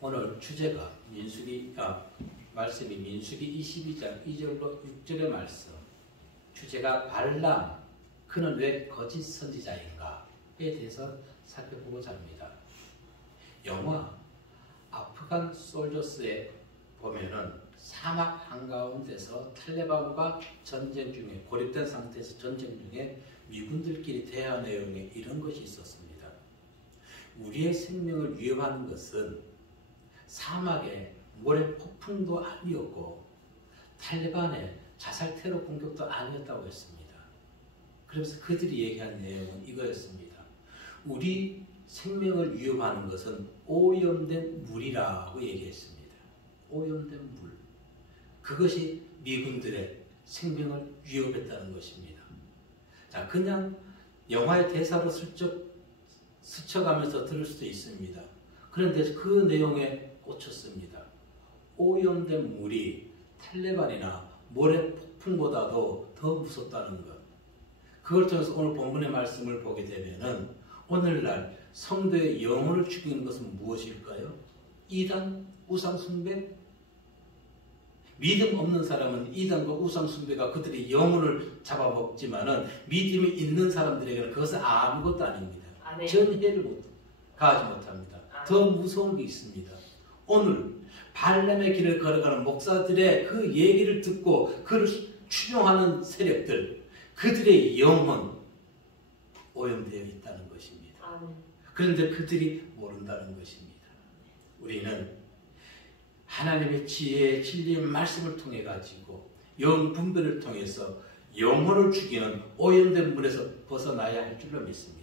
오늘 주제가 말씀이 민수기 22장 2절로 6절의 말씀. 주제가 발람, 그는 왜 거짓 선지자인가에 대해서 살펴보고자 합니다. 영화 아프간 솔저스에 보면은 사막 한가운데서 탈레반과 전쟁 중에 고립된 상태에서 전쟁 중에 미군들끼리 대화 내용에 이런 것이 있었습니다. 우리의 생명을 위협하는 것은 사막의 모래 폭풍도 아니었고 탈레반의 자살 테러 공격도 아니었다고 했습니다. 그래서 그들이 얘기한 내용은 이거였습니다. 우리 생명을 위협하는 것은 오염된 물이라고 얘기했습니다. 오염된 물. 그것이 미군들의 생명을 위협했다는 것입니다. 자, 그냥 영화의 대사로 슬쩍 스쳐가면서 들을 수도 있습니다. 그런데 그 내용에 꽂혔습니다. 오염된 물이 탈레반이나 모래 폭풍보다도 더 무섭다는 것. 그걸 통해서 오늘 본문의 말씀을 보게 되면은 오늘날 성도의 영혼을 죽이는 것은 무엇일까요? 이단, 우상숭배? 믿음 없는 사람은 이단과 우상숭배가 그들의 영혼을 잡아먹지만은 믿음이 있는 사람들에게는 그것은 아무것도 아닙니다. 전해를 가하지 못합니다. 더 무서운 게 있습니다. 오늘 발람의 길을 걸어가는 목사들의 그 얘기를 듣고 그를 추종하는 세력들, 그들의 영혼 오염되어 있다는 것입니다. 그런데 그들이 모른다는 것입니다. 우리는 하나님의 지혜의 진리의 말씀을 통해 가지고 영 분별을 통해서 영혼을 죽이는 오염된 물에서 벗어나야 할 줄로 믿습니다.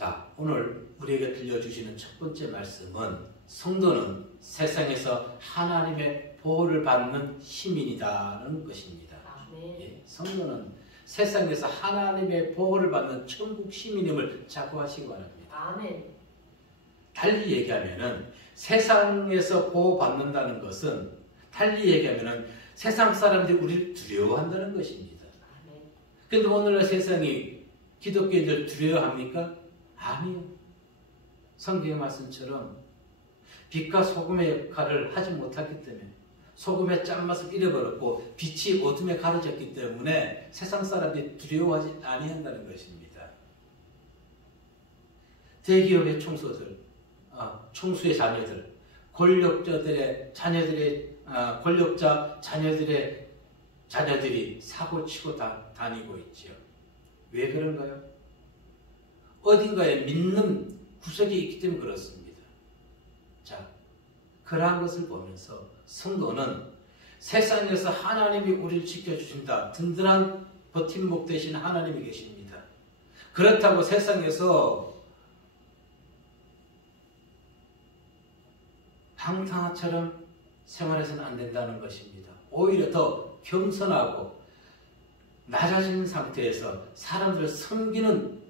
자, 오늘 우리에게 들려주시는 첫 번째 말씀은 성도는 세상에서 하나님의 보호를 받는 시민이라는 것입니다. 예, 성도는 세상에서 하나님의 보호를 받는 천국 시민임을 자부하시기 바랍니다. 달리 얘기하면은 세상에서 보호받는다는 것은 달리 얘기하면은 세상 사람들이 우리를 두려워한다는 것입니다. 그런데 오늘날 세상이 기독교인들 두려워합니까? 아니요. 성경의 말씀처럼 빛과 소금의 역할을 하지 못했기 때문에 소금의 짠맛을 잃어버렸고 빛이 어둠에 가려졌기 때문에 세상 사람들이 두려워하지 아니한다는 것입니다. 대기업의 총수들, 총수의 자녀들, 권력자들의 자녀들의 권력자 자녀들의 자녀들이 사고 치고 다니고 있죠. 왜 그런가요? 어딘가에 믿는 구석이 있기 때문에 그렇습니다. 자, 그러한 것을 보면서 성도는 세상에서 하나님이 우리를 지켜주신다. 든든한 버팀목 되신 하나님이 계십니다. 그렇다고 세상에서 방탕아처럼 생활해서는 안 된다는 것입니다. 오히려 더 겸손하고 낮아진 상태에서 사람들을 섬기는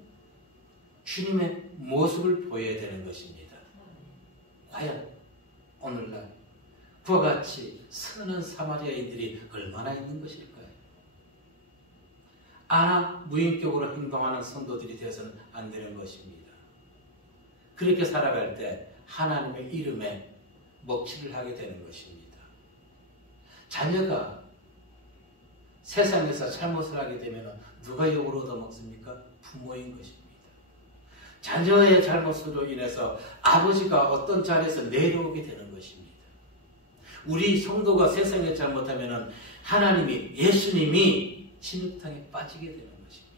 주님의 모습을 보여야 되는 것입니다. 과연 오늘날 그와 같이 선한 사마리아인들이 얼마나 있는 것일까요? 무인격으로 행동하는 성도들이 되어서는 안 되는 것입니다. 그렇게 살아갈 때 하나님의 이름에 먹칠을 하게 되는 것입니다. 자녀가 세상에서 잘못을 하게 되면 누가 욕을 얻어먹습니까? 부모인 것입니다. 자녀의 잘못으로 인해서 아버지가 어떤 자리에서 내려오게 되는 것입니다. 우리 성도가 세상에 잘못하면 하나님이, 예수님이 진흙탕에 빠지게 되는 것입니다.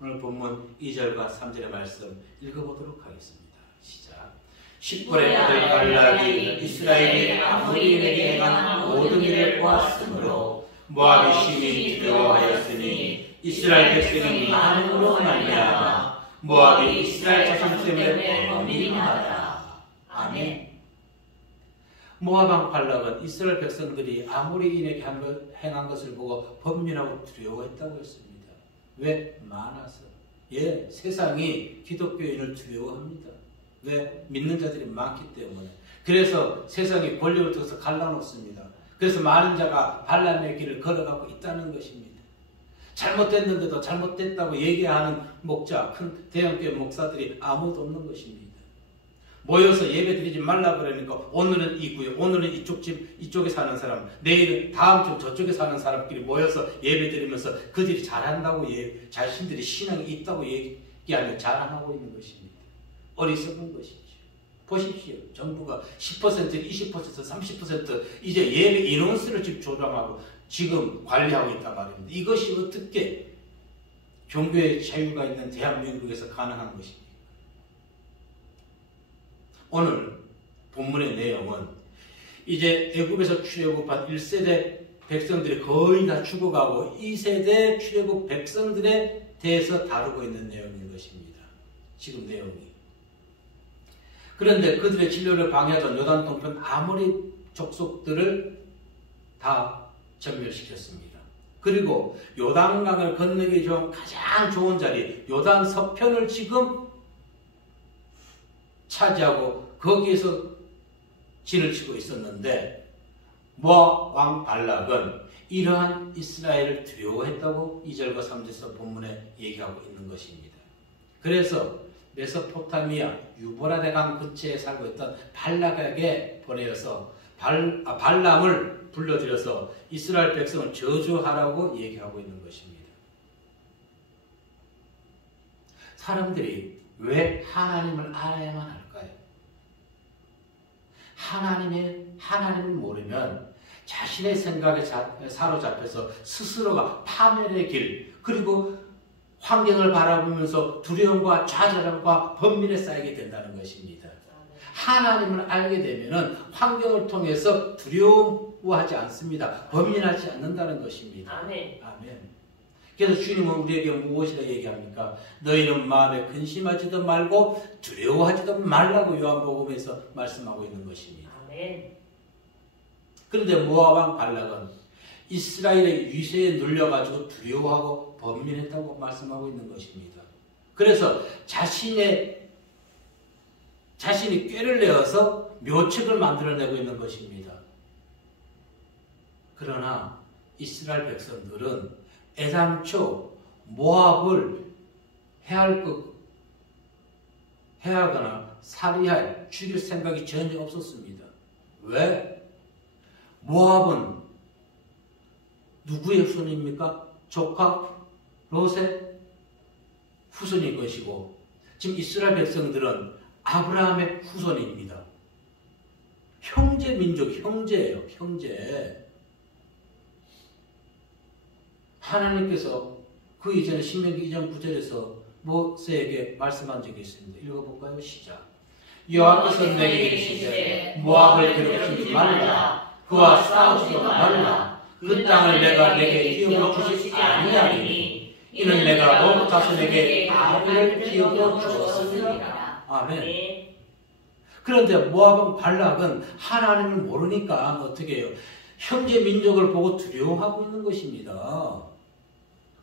오늘 본문 2절과 3절의 말씀 읽어보도록 하겠습니다. 시작. 십볼의 아들 발락이 이스라엘의 아모리인에게 행한 모든 일을 보았으므로 모압이 심히 두려워하였으니 이스라엘 백성이 많음으로 말미암아 모압이 이스라엘 자손 때문에 범인하다. 아멘. 모압 왕 발락은 이스라엘 백성들이 아모리인에게 행한 것을 보고 범민하고 두려워했다고 했습니다. 왜? 많아서. 예, 세상이 기독교인을 두려워합니다. 왜? 믿는 자들이 많기 때문에. 그래서 세상이 권력을 통해서 갈라놓습니다. 그래서 많은 자가 발람의 길을 걸어가고 있다는 것입니다. 잘못됐는데도 잘못됐다고 얘기하는 목자, 큰 대형교회 목사들이 아무도 없는 것입니다. 모여서 예배 드리지 말라 그러니까 오늘은 이 구역, 오늘은 이쪽 집, 이쪽에 사는 사람, 내일은 다음 주 저쪽에 사는 사람끼리 모여서 예배 드리면서 그들이 잘한다고 자신들이 신앙이 있다고 얘기하며 자랑하고 있는 것입니다. 어리석은 것이죠. 보십시오. 정부가 10%, 20%, 30% 이제 예배 인원수를 지금 조정하고 지금 관리하고 있단 말입니다. 이것이 어떻게 종교의 자유가 있는 대한민국에서 가능한 것입니까? 오늘 본문의 내용은 이제 애굽에서 출애굽한 1세대 백성들이 거의 다 죽어가고 2세대 출애굽 백성들에 대해서 다루고 있는 내용인 것입니다. 지금 내용이. 그런데 그들의 진료를 방해하던 요단 동편 아모리 족속들을 다 전멸시켰습니다. 그리고 요단강을 건너기 전 가장 좋은 자리 요단 서편을 지금 차지하고 거기에서 진을 치고 있었는데 모압 왕 발락은 이러한 이스라엘을 두려워했다고 2절과 3절에서 본문에 얘기하고 있는 것입니다. 그래서 메소포타미아 유브라데 강 근처에 살고 있던 발락에게 보내어서 발람을 불러들여서 이스라엘 백성을 저주하라고 얘기하고 있는 것입니다. 사람들이 왜 하나님을 알아야만 할까요? 하나님을 모르면 자신의 생각에 사로잡혀서 스스로가 파멸의 길, 그리고 환경을 바라보면서 두려움과 좌절함과 번민에 쌓이게 된다는 것입니다. 하나님을 알게 되면 환경을 통해서 두려워하지 않습니다. 번민하지 않는다는 것입니다. 아멘. 아멘. 그래서 주님은 우리에게 무엇이라 얘기합니까? 너희는 마음에 근심하지도 말고 두려워하지도 말라고 요한복음에서 말씀하고 있는 것입니다. 아멘. 그런데 모압 왕 발락은 이스라엘의 위세에 눌려가지고 두려워하고 번민했다고 말씀하고 있는 것입니다. 그래서 자신이 꾀를 내어서 묘책을 만들어내고 있는 것입니다. 그러나 이스라엘 백성들은 애당초 모압을 해하거나 살해할, 죽일 생각이 전혀 없었습니다. 왜? 모압은 누구의 후손입니까? 조카 롯의 후손일 것이고 지금 이스라엘 백성들은 아브라함의 후손입니다. 형제 민족, 형제예요. 형제. 하나님께서 그 이전에 신명기 2장 9절에서 모세에게 말씀한 적이 있습니다. 읽어볼까요? 시작. 여호와께서 내게 이르시되 모압을 괴롭히지 말라. 그와 싸우지도 말라. 그 땅을 내가 내게 기업으로 주지 아니하리니 이는 내가 롯 자손에게 아비를 기업으로 주었습니다. 아멘. 그런데 모압 발락은 하나님을 모르니까 어떻게 해요? 형제 민족을 보고 두려워하고 있는 것입니다.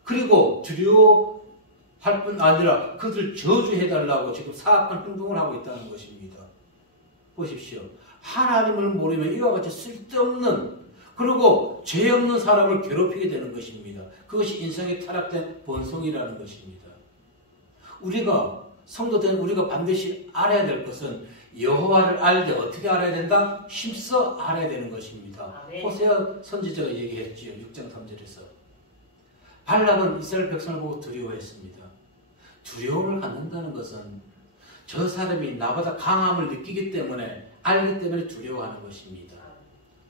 그리고 두려워할 뿐 아니라 그들 저주해달라고 지금 사악한 행동을 하고 있다는 것입니다. 보십시오. 하나님을 모르면 이와 같이 쓸데없는 그리고 죄 없는 사람을 괴롭히게 되는 것입니다. 그것이 인생의 타락된 본성이라는 것입니다. 우리가 성도된 우리가 반드시 알아야 될 것은 여호와를 알 때 어떻게 알아야 된다? 힘써 알아야 되는 것입니다. 호세아 선지자가 얘기했지요. 6장 3절에서. 발락은 이스라엘 백성을 보고 두려워했습니다. 두려움을 갖는다는 것은 저 사람이 나보다 강함을 느끼기 때문에 알기 때문에 두려워하는 것입니다.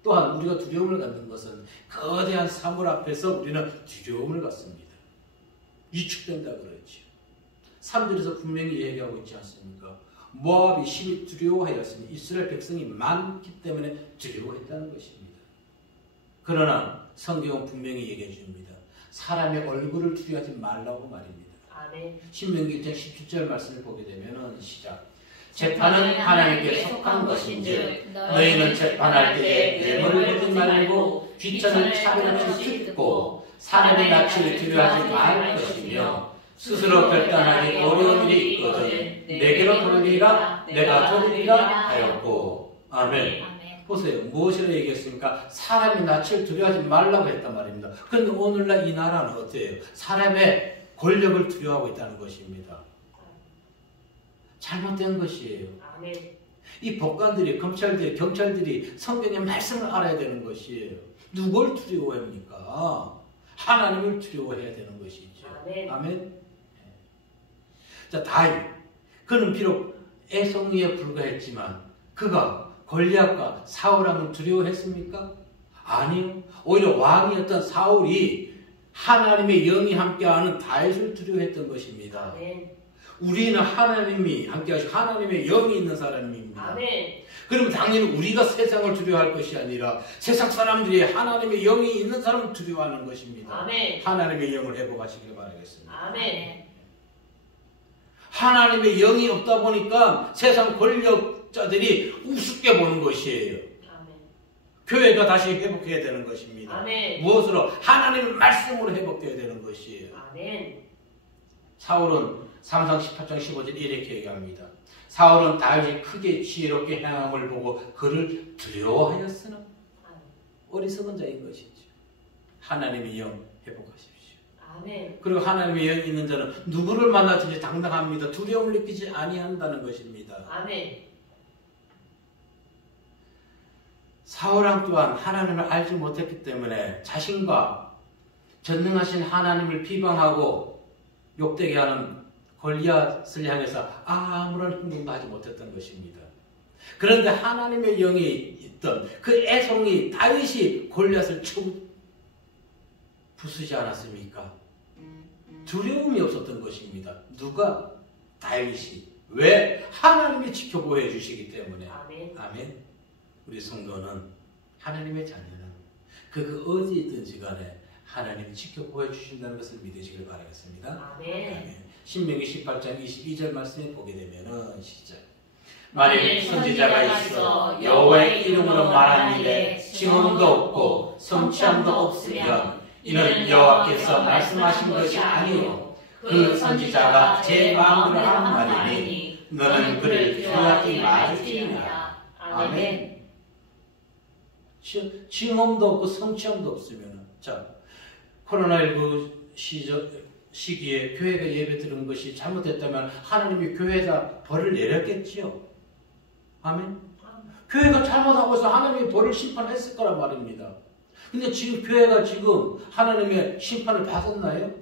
또한 우리가 두려움을 갖는 것은 거대한 사물 앞에서 우리는 두려움을 갖습니다. 위축된다 그러죠. 3절에서 분명히 얘기하고 있지 않습니까? 모압이 심히 두려워하였으니 이스라엘 백성이 많기 때문에 두려워했다는 것입니다. 그러나 성경은 분명히 얘기해 줍니다. 사람의 얼굴을 두려워하지 말라고 말입니다. 신명기 1장 17절 말씀을 보게 되면 시작. 재판은 하나님께 속한 것인즉 너희는 재판할 때에 뇌물을 보지 말고 귀천을 차별없이 듣고 사람의 낯을 두려워하지 말 것이며 스스로 결단하기 어려운 일이 있거든 내게로 돌리라 내가 돌리라 하였고. 아멘. 보세요. 무엇이라고 얘기했습니까? 사람의 낯을 두려워하지 말라고 했단 말입니다. 그런데 오늘날 이 나라는 어때요? 사람의 권력을 두려워하고 있다는 것입니다. 잘못된 것이에요. 이 법관들이, 검찰들이, 경찰들이 성경의 말씀을 알아야 되는 것이에요. 누굴 두려워합니까? 하나님을 두려워해야 되는 것이죠. 아멘. 아멘. 자, 다윗. 그는 비록 애송이에 불과했지만 그가 골리앗과 사울왕을 두려워했습니까? 아니요. 오히려 왕이었던 사울이 하나님의 영이 함께하는 다윗을 두려워했던 것입니다. 아멘. 우리는 하나님이 함께하시고 하나님의 영이 있는 사람입니다. 아멘. 그러면 당연히 우리가 세상을 두려워할 것이 아니라 세상 사람들이 하나님의 영이 있는 사람을 두려워하는 것입니다. 아멘. 하나님의 영을 회복하시길 바라겠습니다. 아멘. 하나님의 영이 없다 보니까 세상 권력자들이 우습게 보는 것이에요. 아멘. 교회가 다시 회복해야 되는 것입니다. 아멘. 무엇으로? 하나님의 말씀으로 회복되어야 되는 것이에요. 아멘. 사울은 삼상 18장 15절 이렇게 얘기합니다. 사울은 다윗이 크게 지혜롭게 행함을 보고 그를 두려워하였으나 어리석은 자인 것이죠. 하나님의 영 회복하십시오. 아멘. 그리고 하나님의 영이 있는 자는 누구를 만나든지 당당합니다. 두려움을 느끼지 아니한다는 것입니다. 아멘. 사울왕 또한 하나님을 알지 못했기 때문에 자신과 전능하신 하나님을 비방하고 욕되게 하는 골리앗을 향해서 아무런 행동도 하지 못했던 것입니다. 그런데 하나님의 영이 있던 그 애송이 다윗이 골리앗을 쳐 부수지 않았습니까? 두려움이 없었던 것입니다. 누가? 다윗이. 왜? 하나님이 지켜보여 주시기 때문에. 아멘. 아멘. 우리 성도는 하나님의 자녀는 그 어디 있든지 간에 하나님이 지켜보여 주신다는 것을 믿으시길 바라겠습니다. 아멘. 아멘. 신명기 18장 22절 말씀에 보게 되면은 시작. 만일 선지자가 있어 여호와의 이름으로 말한 일에 증언도 없고 성취함도 없으면 이는 여호와께서 말씀하신 것이 아니요 그 선지자가 제 마음으로 하는 말이니 너는 그를 귀하게 마주치느니라. 아멘. 증언도 없고 성취함도 없으면 자 코로나19 시기에 교회가 예배 드린 것이 잘못됐다면 하나님이 교회에다 벌을 내렸겠지요. 아멘. 교회가 잘못하고 있어 하나님이 벌을 심판했을 거란 말입니다. 근데 지금 교회가 지금 하나님의 심판을 받았나요?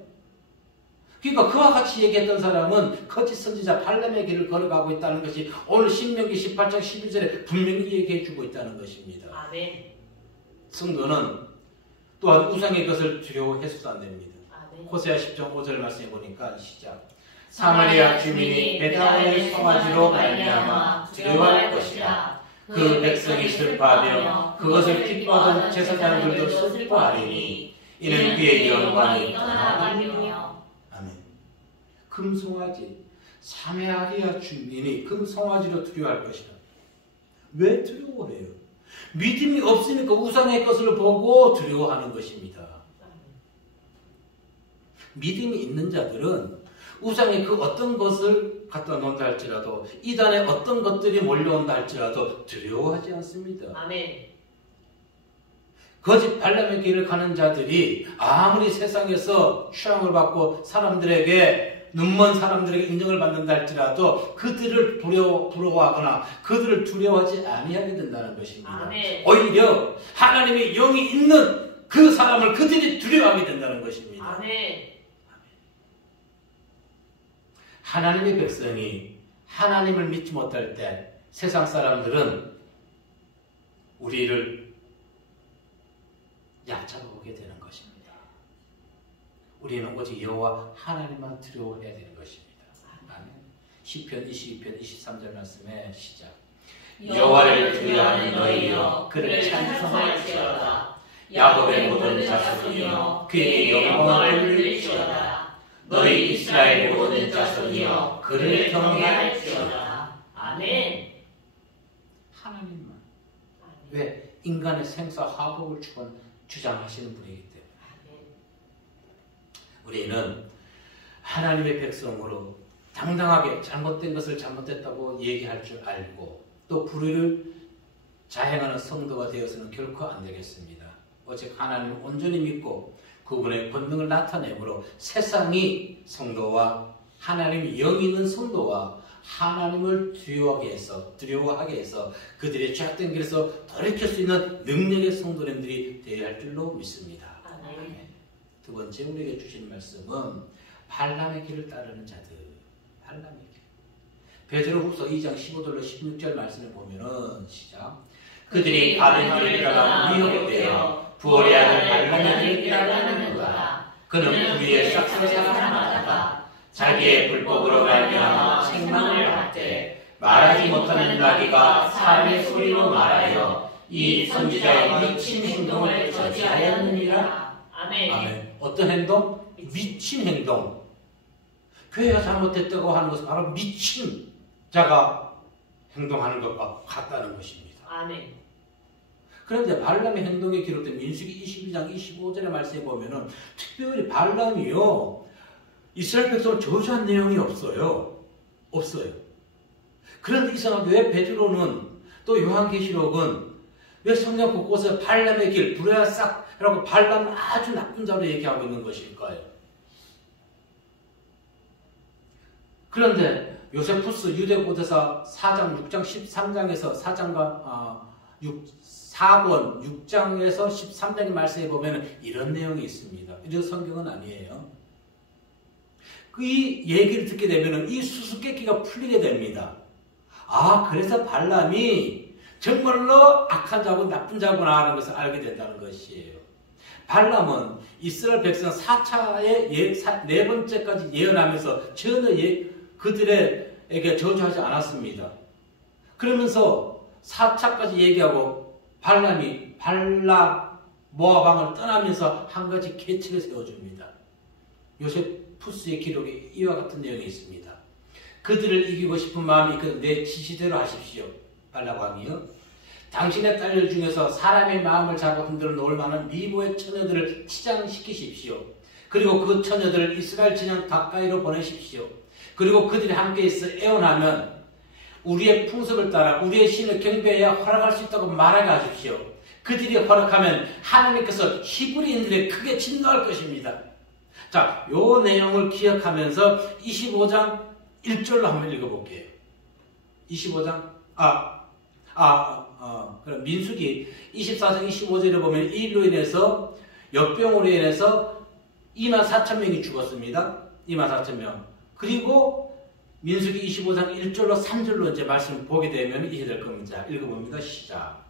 그러니까 그와 같이 얘기했던 사람은 거짓 선지자 발람의 길을 걸어가고 있다는 것이 오늘 신명기 18장 12절에 분명히 얘기해 주고 있다는 것입니다. 아멘. 성도는 또한 우상의 것을 두려워해서도 안 됩니다. 아멘. 호세아 10장 5절 말씀해 보니까 시작. 사마리아 주민이 베다엘의 송아지로 말미암아 두려워할 것이라. 그 백성이 슬퍼하며 그것을 기뻐하던 제사장들도 슬퍼하리니 이는 그의 영광이 떠나가며. 아멘. 금송아지 사마리아 주민이 금송아지로 두려워할 것이라. 왜 두려워해요? 믿음이 없으니까 우상의 것을 보고 두려워하는 것입니다. 믿음이 있는 자들은 우상의 그 어떤 것을 갖다 놓는다 할지라도 이단의 어떤 것들이 몰려온다 할지라도 두려워하지 않습니다. 아멘. 거짓 발람의 길을 가는 자들이 아무리 세상에서 추앙을 받고 사람들에게 눈먼 사람들에게 인정을 받는다 할지라도 그들을 부러워하거나 그들을 두려워하지 아니하게 된다는 것입니다. 아멘. 오히려 하나님의 영이 있는 그 사람을 그들이 두려워하게 된다는 것입니다. 아멘. 하나님의 백성이 하나님을 믿지 못할 때 세상 사람들은 우리를 얕잡아보게 되는 것입니다. 우리는 오직 여호와 하나님만 두려워해야 되는 것입니다. 아멘. 시편 22편 23절 말씀에 시작. 여호와를 두려워하는 너희여 그를 찬송할지어다. 야곱의 모든 자손이여 그의 영광을 올릴지어다. 너희 이스라엘 모든 자손이여 그를 경외할지어다. 아멘. 하나님만. 왜? 인간의 생사 화복을 주장하시는 분이기 때문에. 우리는 하나님의 백성으로 당당하게 잘못된 것을 잘못됐다고 얘기할 줄 알고 또 불의를 자행하는 성도가 되어서는 결코 안 되겠습니다. 오직 하나님을 온전히 믿고 그분의 권능을 나타내므로 세상이 성도와 하나님의 영이 있는 성도와 하나님을 두려워하게 해서 그들의 죄악된 길에서 돌이킬 수 있는 능력의 성도님들이 되어야 할 줄로 믿습니다. 두 번째 우리에게 주신 말씀은 발람의 길을 따르는 자들. 발람의 길. 베드로후서 2장 15절로 16절 말씀을 보면은 시작. 그들이 바른 길을 따라 미혹되어 부올의 아들 발람의 길을 따르는도다. 그는 부위의 싹스를 사랑하다가 자기의 불법으로 말미암아 책망을 받되 말하지 못하는 나귀가 사람의 소리로 말하여 이 선지자의 미친 행동을 저지하였느니라. 아멘. 어떤 행동? 미친 행동. 교회가 잘못됐다고 하는 것은 바로 미친 자가 행동하는 것과 같다는 것입니다. 아멘. 그런데 발람의 행동이 기록된 민수기 22장 25절의 말씀에 보면은 특별히 발람이요 이스라엘 백성을 저주한 내용이 없어요. 그런데 이상하게 왜 베드로는 또 요한계시록은 왜 성경 곳곳에 발람의 길, 불의와 싹이라고 발람은 아주 나쁜 자로 얘기하고 있는 것일까요? 그런데 요세푸스 유대고대사 4장, 6장, 13장에서 4권 6장에서 13장의 말씀에 보면 이런 내용이 있습니다. 이런 성경은 아니에요. 이 얘기를 듣게 되면 이 수수께끼가 풀리게 됩니다. 아, 그래서 발람이 정말로 악한 자고 나쁜 자구나 하는 것을 알게 된다는 것이에요. 발람은 이스라엘 백성 4차의 네 번째까지 예언하면서 전혀 그들에게 저주하지 않았습니다. 그러면서 4차까지 얘기하고 발람이 발락 모압왕을 떠나면서 한 가지 계책을 세워줍니다. 요세푸스의 기록에 이와 같은 내용이 있습니다. 그들을 이기고 싶은 마음이 있거든 내 지시대로 하십시오. 발락왕이요. 당신의 딸들 중에서 사람의 마음을 잡아 흔들어 놓을 만한 미보의 처녀들을 치장시키십시오. 그리고 그 처녀들을 이스라엘 진영 가까이로 보내십시오. 그리고 그들이 함께 있어 애원하면 우리의 풍습을 따라 우리의 신을 경배해야 허락할 수 있다고 말하게 하십시오. 그들이 허락하면 하나님께서 히브리인들에 크게 진노할 것입니다. 자, 요 내용을 기억하면서 25장 1절로 한번 읽어볼게요. 25장 그럼 민수기 24장 25절에 보면 이 일로 인해서 역병으로 인해서 24,000명이 죽었습니다. 24,000명. 그리고 민수기 25장 1절로 3절로 이제 말씀을 보게 되면 이해 될 겁니다. 읽어봅니다. 시작.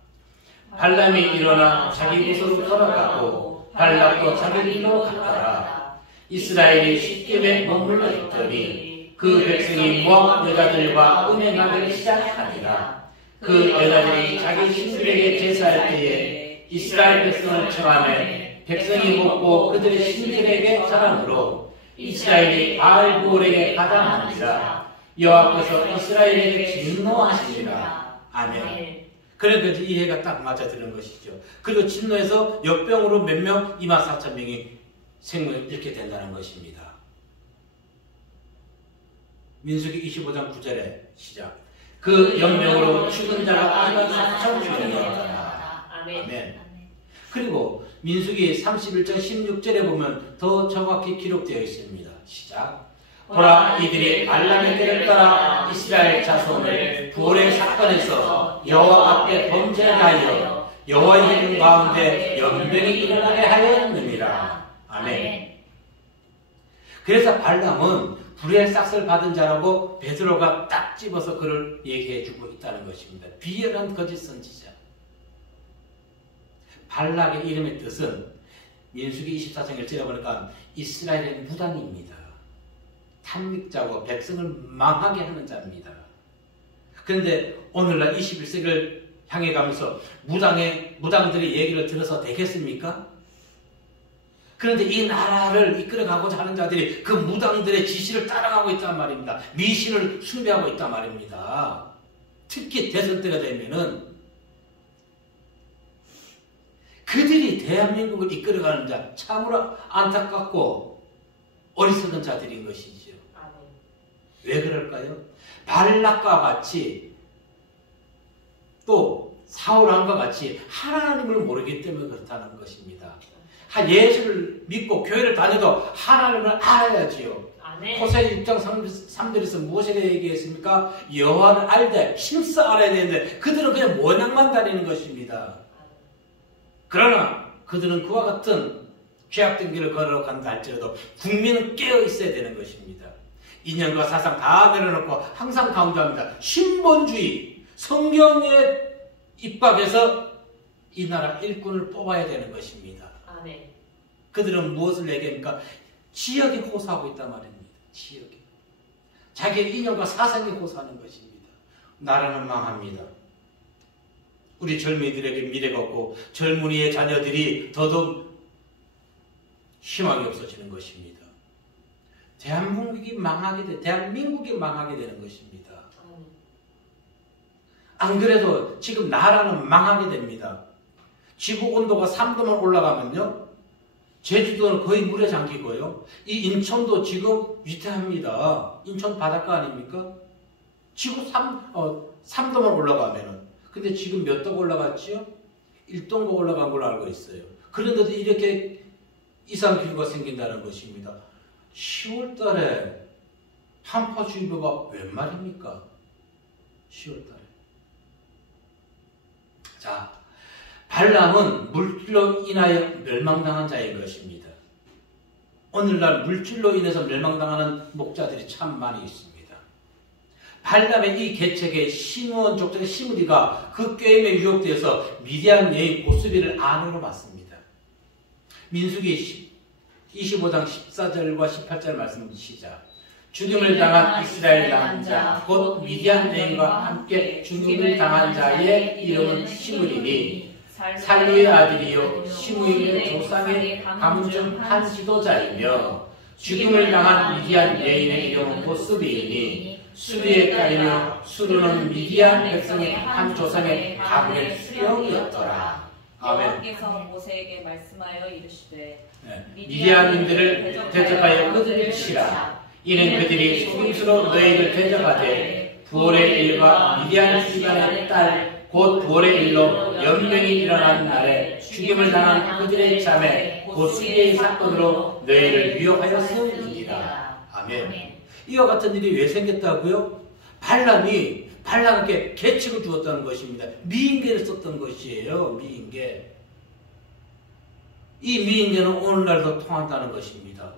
발람이 일어나 자기 곳으로 돌아가고 발락도 자기 길로 갔더라. 이스라엘이 십겜에 머물러 있더니 그 백성이 모압 여자들과 음행하기 시작하니라. 그 여자들이 자기 신들에게 제사할 때에 이스라엘 백성을 청하며 백성이 먹고 그들의 신들에게 자랑으로 이스라엘이 바알부올에게 가담하니라. 여호와께서 이스라엘에게 진노하시니라. 아멘. 그러니까 이해가 딱 맞아들은 것이죠. 그리고 진노해서 역병으로 몇 명? 24,000명이 생명을 잃게 된다는 것입니다. 민수기 25장 9절에 시작. 그 연명으로 죽은 자가 24,000명이었다. 아멘. 그리고 민수기 31장 16절에 보면 더 정확히 기록되어 있습니다. 시작. 보라, 이들이 발람의 길을 따라 이스라엘 자손을 부올의 사건에서 여호와 앞에 범죄하여 여호와의 이름 가운데 연병이 일어나게 하였느니라. 아멘. 그래서 발람은 불의의 싹스를 받은 자라고 베드로가 딱 집어서 그를 얘기해주고 있다는 것입니다. 비열한 거짓 선지자. 발락의 이름의 뜻은 민수기 24장 1절에 보니까 이스라엘의 무당입니다. 탐닉자고 백성을 망하게 하는 자입니다. 그런데 오늘날 21세기를 향해 가면서 무당들의 얘기를 들어서 되겠습니까? 그런데 이 나라를 이끌어가고자 하는 자들이 그 무당들의 지시를 따라가고 있단 말입니다. 미신을 숭배하고 있단 말입니다. 특히 대선 때가 되면은 그들이 대한민국을 이끌어가는 자, 참으로 안타깝고 어리석은 자들인 것이지요. 왜 그럴까요? 발락과 같이 또 사울왕과 같이 하나님을 모르기 때문에 그렇다는 것입니다. 예수를 믿고 교회를 다녀도 하나님을 알아야지요. 호세아 6장 3절에서 무엇에 대해 얘기했습니까? 여호와를 알되 힘써 알아야 되는데 그들은 그냥 모양만 다니는 것입니다. 그러나 그들은 그와 같은 죄악된 길을 걸어간다 할지라도 국민은 깨어 있어야 되는 것입니다. 이념과 사상 다 내려놓고 항상 강조합니다. 신본주의, 성경에 입각해서 이 나라 일꾼을 뽑아야 되는 것입니다. 그들은 무엇을 얘기합니까? 지역에 호소하고 있단 말입니다. 지역에. 자기의 이념과 사상에 호소하는 것입니다. 나라는 망합니다. 우리 젊은이들에게 미래가 없고 젊은이의 자녀들이 더더욱 희망이 없어지는 것입니다. 대한민국이 망하게 되는 것입니다. 안 그래도 지금 나라는 망하게 됩니다. 지구 온도가 3도만 올라가면요, 제주도는 거의 물에 잠기고요. 이 인천도 지금 위태합니다. 인천 바닷가 아닙니까? 지구 3도만 올라가면은. 근데 지금 몇 도가 올라갔지요? 1도가 올라간 걸로 알고 있어요. 그런데도 이렇게 이상기후가 생긴다는 것입니다. 10월 달에 한파주의보가 웬 말입니까? 10월 달에. 자, 발람은 물질로 인하여 멸망당한 자인 것입니다. 오늘날 물질로 인해서 멸망당하는 목자들이 참 많이 있습니다. 발람의 이 계책에 시므온 족장의 시므리가 그 게임에 유혹되어서 미디안 여인 보스비를 아내로 맞습니다. 민수기 25장 14절과 18절 말씀 시작. 죽임을 당한 이스라엘 남자 곧 미디안 여인과 함께 죽임을 당한 자의 이름은 시므리니 살루의 아들이요 시므리의 조상의 감중 한 지도자이며 죽임을 당한 미디안 여인의 이름은 보스비이니 수리에 따르며 수르는 미디안 백성의 한 조상의 가문의 수령이었더라. 아멘. 여호와께서 모세에게 말씀하여 이르시되 미디안인들을 대적하여 그들을 치라. 이는 그들이 속임수로 너희를 대적하되 부올의 일과 미디안 지간의 딸 곧 부올의 일로 연명이 일어난 날에 죽임을 당한 그들의 자매 보스비의 사건으로 너희를 유혹하였음이니라. 아멘. 이와 같은 일이 왜 생겼다고요? 발람에게 계책을 주었다는 것입니다. 미인계를 썼던 것이에요. 미인계. 이 미인계는 오늘날도 통한다는 것입니다.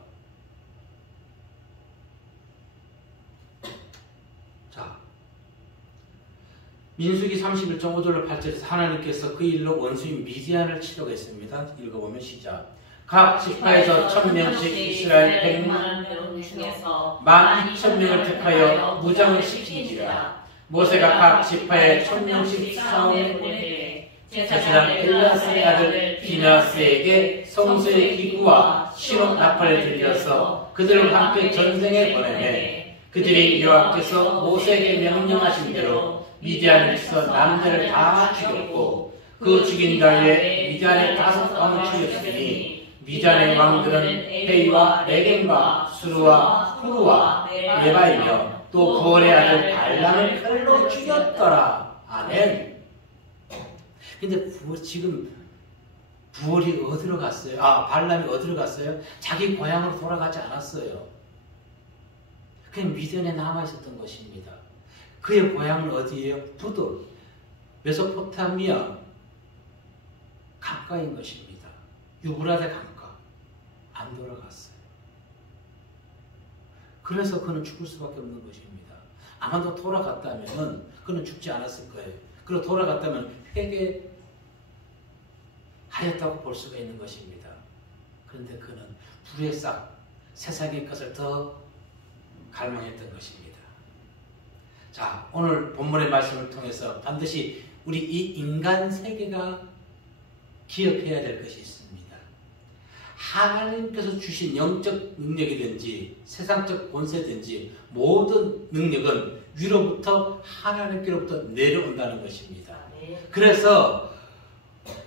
자, 민수기 31장 5절로 8절에서 하나님께서 그 일로 원수인 미디안을 치료했습니다. 읽어보면 시작. 각 지파에서 1000명씩 이스라엘 100만 명 중에서 12,000명을 택하여 무장을 시키니라. 모세가 각 지파에 1000명씩 사원을 보내되 제사장 엘라사의 아들 비나스에게 성소의 기구와 신혼 나팔을 들려서 그들과 함께 전쟁에 보내매 그들이 여호와께서 모세에게 명령하신 대로 미디안을 치서 남자를 다 죽였고 그 죽인 자에 미디안의 5왕을 죽였으니 미디안의 왕들은 헤이와 레겜과 수르와 후르와 레바이며 또 부올의 아들 발람을 칼로 죽였더라. 아멘. 근데 지금 부올이 어디로 갔어요? 발람이 어디로 갔어요? 자기 고향으로 돌아가지 않았어요. 그냥 미디안에 남아있었던 것입니다. 그의 고향은 어디예요? 부돌, 메소포타미아 강가인 것입니다. 유브라데 강가. 안 돌아갔어요. 그래서 그는 죽을 수밖에 없는 것입니다. 아마도 돌아갔다면 그는 죽지 않았을 거예요. 그리고 돌아갔다면 회개하였다고 볼 수가 있는 것입니다. 그런데 그는 불의 싹 세상의 것을 더 갈망했던 것입니다. 자, 오늘 본문의 말씀을 통해서 반드시 우리 이 인간 세계가 기억해야 될 것이 있습니다. 하나님께서 주신 영적 능력이든지 세상적 권세든지 모든 능력은 위로부터 하나님께로부터 내려온다는 것입니다. 그래서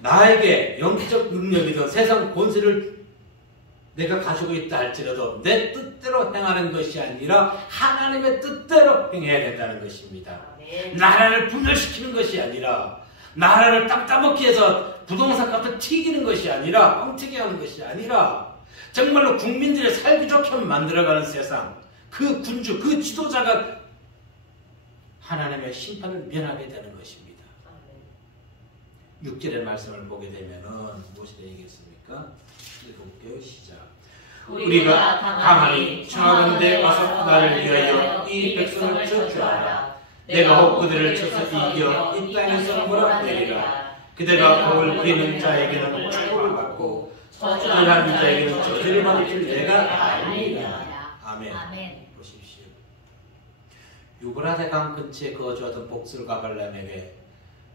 나에게 영적 능력이든 세상 권세를 내가 가지고 있다 할지라도 내 뜻대로 행하는 것이 아니라 하나님의 뜻대로 행해야 된다는 것입니다. 나라를 분열시키는 것이 아니라 나라를 땅 따먹기 해서 부동산 값을 튀기는 것이 아니라 뻥튀기 하는 것이 아니라 정말로 국민들의 살기 좋게 만들어가는 세상, 그 군주, 그 지도자가 하나님의 심판을 면하게 되는 것입니다. 6절의 말씀을 보게 되면은 무엇이 되겠습니까? 읽어볼게요. 시작. 우리가 강하니 청하건대 와서 나를 위하여 이 백성을 저주하라. 내가 혹 그들을 쳐서 이겨 이 땅에서 몰아내리라. 그대가 복을 비는 자에게는 축복을 받고 저주하는 자에게는 저주를 받을 줄 내가 알리라. 아멘. 보십시오. 유브라데 강 근처에 거주하던 복술과 발람에게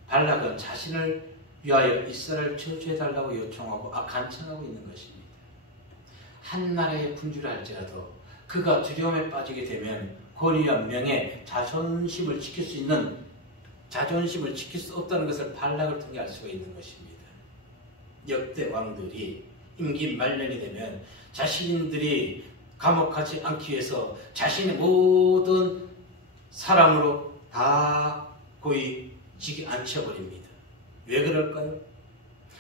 발락은 자신을 위하여 이스라엘을 저주해달라고 요청하고 간청하고 있는 것입니다. 한 나라의 군주라 할지라도 그가 두려움에 빠지게 되면 권위와 명예, 자존심을 지킬 수 없다는 것을 발락을 통해 알 수가 있는 것입니다. 역대 왕들이 임기 말년이 되면 자신들이 감옥하지 않기 위해서 자신의 모든 사람으로 다 거의 지게 앉혀버립니다. 왜 그럴까요?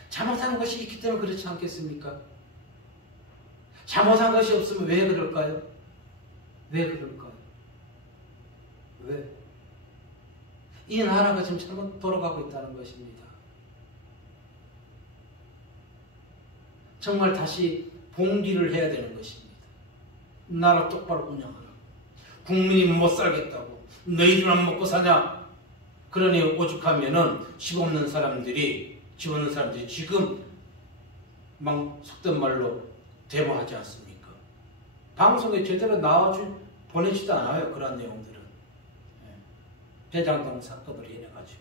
잘못한 것이 있기 때문에 그렇지 않겠습니까? 잘못한 것이 없으면 왜 그럴까요? 왜 그럴까요? 왜? 이 나라가 지금 잘못 돌아가고 있다는 것입니다. 정말 다시 봉기를 해야 되는 것입니다. 나라 똑바로 운영하라. 국민이 못 살겠다고 너희들만 먹고 사냐? 그러니 오죽하면은 집 없는 사람들이 지금 막 속된 말로 데모하지 않습니까? 방송에 제대로 보내지도 않아요. 그런 내용들은. 대장동 사건으로 인해가지고.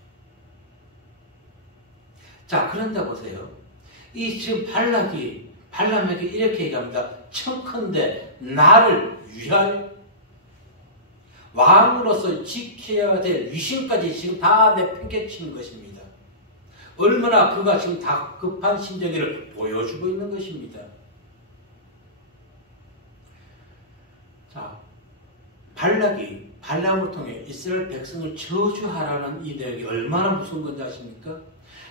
자, 그런데 보세요. 이 지금 발람에게 이렇게 얘기합니다. 청컨대 나를 위하여 왕으로서 지켜야 될 위신까지 지금 다 내팽개치는 것입니다. 얼마나 그가 지금 다급한 심정을 보여주고 있는 것입니다. 자, 발람을 통해 이스라엘 백성을 저주하라는 이 내용이 얼마나 무서운 건지 아십니까?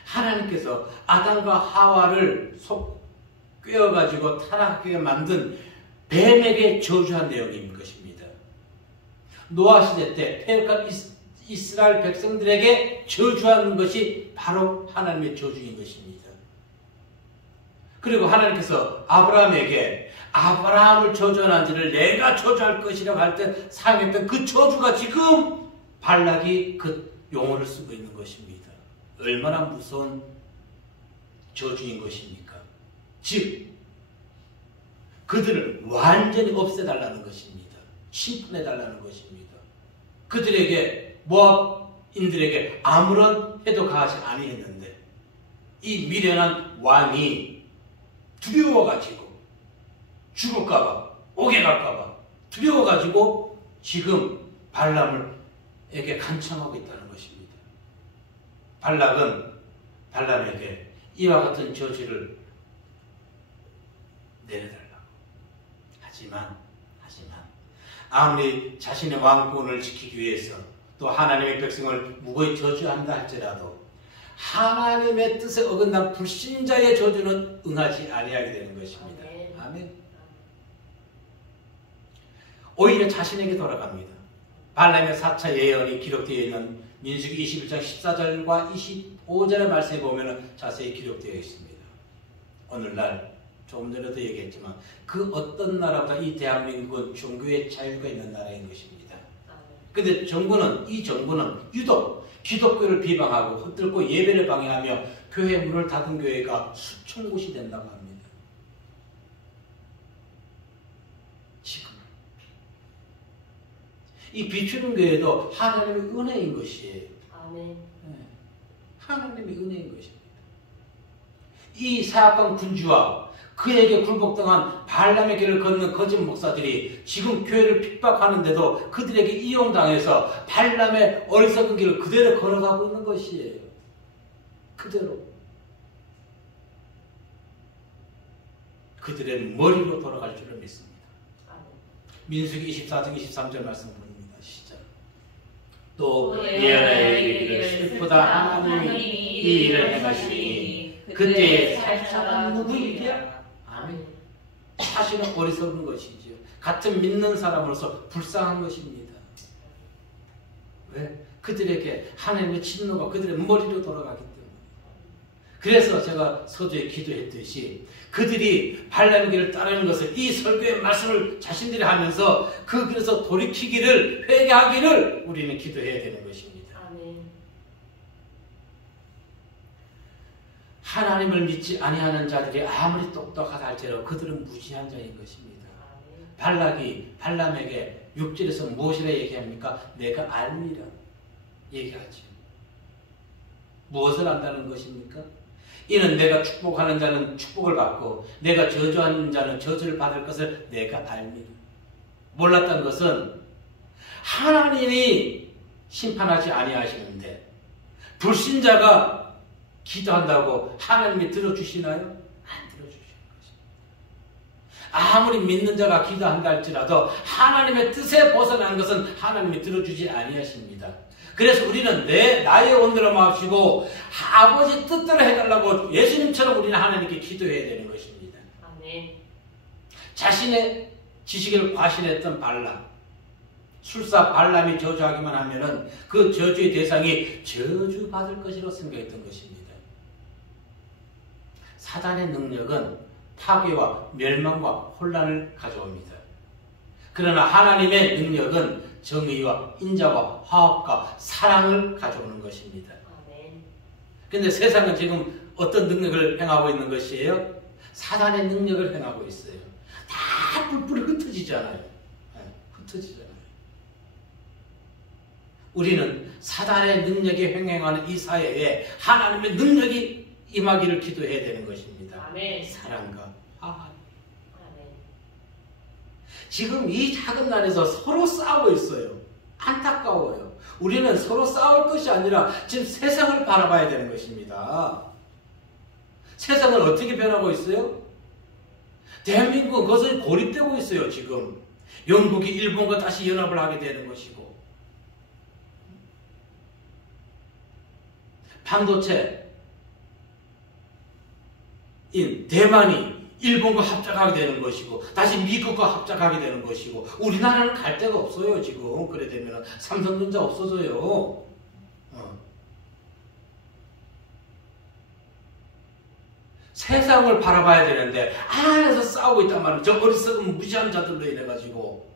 하나님께서 아담과 하와를 속 꿰어가지고 타락하게 만든 뱀에게 저주한 내용인 것입니다. 노아 시대 때 패역한 이스라엘 백성들에게 저주하는 것이 바로 하나님의 저주인 것입니다. 그리고 하나님께서 아브라함을 저주한 자를 내가 저주할 것이라고 할 때 사용했던 그 저주가 지금 발락이 그 용어를 쓰고 있는 것입니다. 얼마나 무서운 저주인 것입니까? 즉 그들을 완전히 없애달라는 것입니다. 심판해달라는 것입니다. 그들에게 모압인들에게 아무런 해도 가하지 아니했는데 이 미련한 왕이 두려워가지고 죽을까봐 옥에 갈까봐 두려워가지고 지금 발람에게 간청하고 있다는 것입니다. 발람에게 이와 같은 저주를 내려달라고. 하지만 아무리 자신의 왕권을 지키기 위해서 또 하나님의 백성을 무고히 저주한다 할지라도 하나님의 뜻에 어긋난 불신자의 저주는 응하지 아니하게 되는 것입니다. 아멘. 오히려 자신에게 돌아갑니다. 발람의 4차 예언이 기록되어 있는 민수기 21장 14절과 25절의 말씀에 보면 자세히 기록되어 있습니다. 오늘날 조금 전에도 얘기했지만 그 어떤 나라보다 이 대한민국은 종교의 자유가 있는 나라인 것입니다. 그런데 이 정부는 유독 기독교를 비방하고 헛들고 예배를 방해하며 교회 문을 닫은 교회가 수천 곳이 된다고 합니다. 지금 이 비추는 교회도 하나님의 은혜인 것이에요. 아멘. 네. 하나님의 은혜인 것입니다. 이 사악한 군주와 그에게 굴복당한 발람의 길을 걷는 거짓 목사들이 지금 교회를 핍박하는데도 그들에게 이용당해서 발람의 어리석은 길을 그대로 걸어가고 있는 것이에요. 그대로. 그들의 머리로 돌아갈 줄을 믿습니다. 민수기 24장 23절 말씀 봅니다. 시작. 또 예언의 이르기를 슬프다 하나님이 이 일을 행하시니 그때의 살사가 누구이랴? 아멘. 사실은 어리석은 것이지요. 같은 믿는 사람으로서 불쌍한 것입니다. 왜? 그들에게 하나님의 진노가 그들의 머리로 돌아가기 때문에. 그래서 제가 서두에 기도했듯이 그들이 발람의 길을 따르는 것을 이 설교의 말씀을 자신들이 하면서 그 길에서 돌이키기를 회개하기를 우리는 기도해야 되는 것입니다. 아멘. 하나님을 믿지 아니하는 자들이 아무리 똑똑하다 할지라도 그들은 무지한 자인 것입니다. 발락이 발람에게 6절에서 무엇이라 얘기합니까? 내가 알미라 얘기하죠. 무엇을 안다는 것입니까? 이는 내가 축복하는 자는 축복을 받고 내가 저주하는 자는 저주를 받을 것을 내가 알미라. 몰랐던 것은 하나님이 심판하지 아니하시는데 불신자가 기도한다고 하나님이 들어주시나요? 안 들어주시는 것입니다. 아무리 믿는 자가 기도한다 할지라도 하나님의 뜻에 벗어난 것은 하나님이 들어주지 아니하십니다. 그래서 우리는 나의 온대로 마시고 아버지 뜻대로 해달라고 예수님처럼 우리는 하나님께 기도해야 되는 것입니다. 아멘. 자신의 지식을 과신했던 발람, 술사 발람이 저주하기만 하면은 그 저주의 대상이 저주받을 것이라고 생각했던 것입니다. 사단의 능력은 파괴와 멸망과 혼란을 가져옵니다. 그러나 하나님의 능력은 정의와 인자와 화합과 사랑을 가져오는 것입니다. 그런데 세상은 지금 어떤 능력을 행하고 있는 것이에요? 사단의 능력을 행하고 있어요. 다 뿔뿔이 흩어지잖아요. 흩어지잖아요. 우리는 사단의 능력이 횡행하는 이 사회에 하나님의 능력이 임하기를 기도해야 되는 것입니다. 아멘. 사랑과 화합. 아멘. 지금 이 작은 날에서 서로 싸우고 있어요. 안타까워요. 우리는 서로 싸울 것이 아니라 지금 세상을 바라봐야 되는 것입니다. 세상은 어떻게 변하고 있어요? 대한민국은 그것을 고립되고 있어요. 지금 영국이 일본과 다시 연합을 하게 되는 것이고 반도체인 대만이 일본과 합작하게 되는 것이고 다시 미국과 합작하게 되는 것이고 우리나라는 갈 데가 없어요. 지금 그래 되면 삼성전자 없어져요. 세상을 바라봐야 되는데 안에서 싸우고 있단 말이에요. 저 어리석은 무지한 자들로 인해 가지고.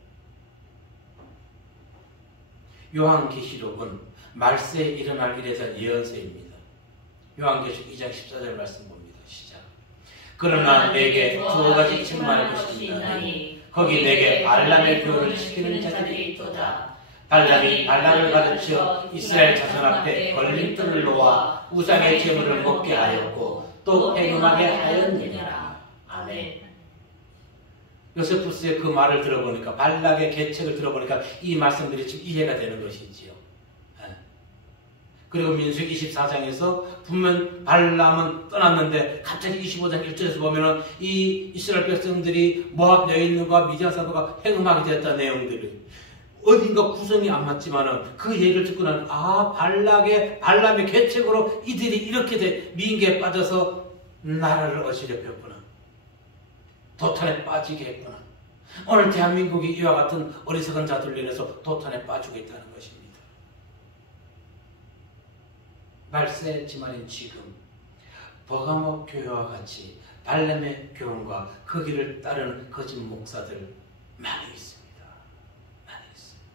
요한계시록은 말세에 일어날 일에 대한 예언서입니다. 요한계시록 2장 14절 말씀 봅니다. 시작. 그러나 내게 두어 가지 증만할 것이 있나니 거기 내게 발람의 교훈을 지키는 자들이 있도다. 발람이 발락을 가르쳐 이스라엘 자손 앞에 걸림돌을 놓아 우상의 제물을 먹게 하였고 또 행음하게 하였느니라. 아멘. 요세푸스의 그 말을 들어보니까 발락의 계책을 들어보니까 이 말씀들이 지금 이해가 되는 것이지요. 그리고 민수기 24장에서 분명 발람은 떠났는데 갑자기 25장 1절에서 보면은 이 이스라엘 백성들이 모압 여인과 미디안 사도가 행음하게 되었다는 내용들이 어딘가 구성이 안 맞지만은 그 얘기를 듣고 나는 발람의 계책으로 이들이 이렇게 미인계에 빠져서 나라를 어지럽혔구나. 도탄에 빠지게 했구나. 오늘 대한민국이 이와 같은 어리석은 자들로 인해서 도탄에 빠지고 있다는 것입니다. 말세지만인 지금 버가모 교회와 같이 발람의 교훈과 그 길을 따르는 거짓 목사들 많이 있습니다. 많이 있습니다.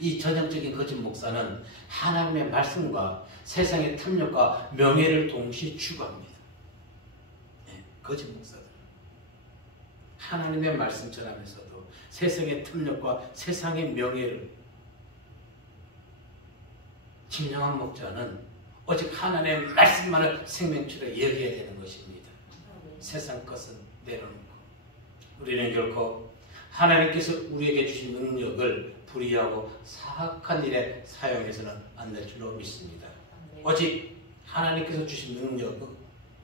이 전형적인 거짓 목사는 하나님의 말씀과 세상의 탐욕과 명예를 동시에 추구합니다. 네, 거짓 목사들. 하나님의 말씀 전하면서도 세상의 탐욕과 세상의 명예를. 진정한 목자는 오직 하나님의 말씀만을 생명줄에 여겨야 되는 것입니다. 세상 것은 내려놓고 우리는 결코 하나님께서 우리에게 주신 능력을 불의하고 사악한 일에 사용해서는 안 될 줄로 믿습니다. 오직 하나님께서 주신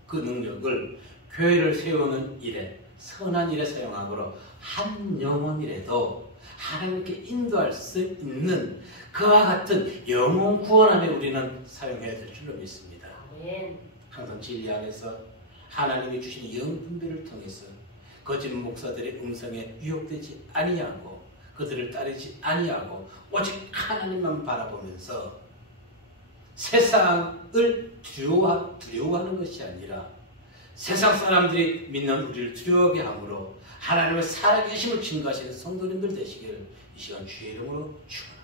그 능력을 교회를 세우는 일에 선한 일에 사용하므로 한 영혼이라도 하나님께 인도할 수 있는 그와 같은 영혼 구원함에 우리는 사용해야 될 줄로 믿습니다. 아멘. 항상 진리 안에서 하나님이 주신 영 분별을 통해서 거짓 목사들의 음성에 유혹되지 아니하고 그들을 따르지 아니하고 오직 하나님만 바라보면서 세상을 두려워하는 것이 아니라 세상 사람들이 믿는 우리를 두려워하게 함으로 하나님의 살아계심을 증거하시는 성도님들 되시기를 이 시간 주의 이름으로 축원합니다.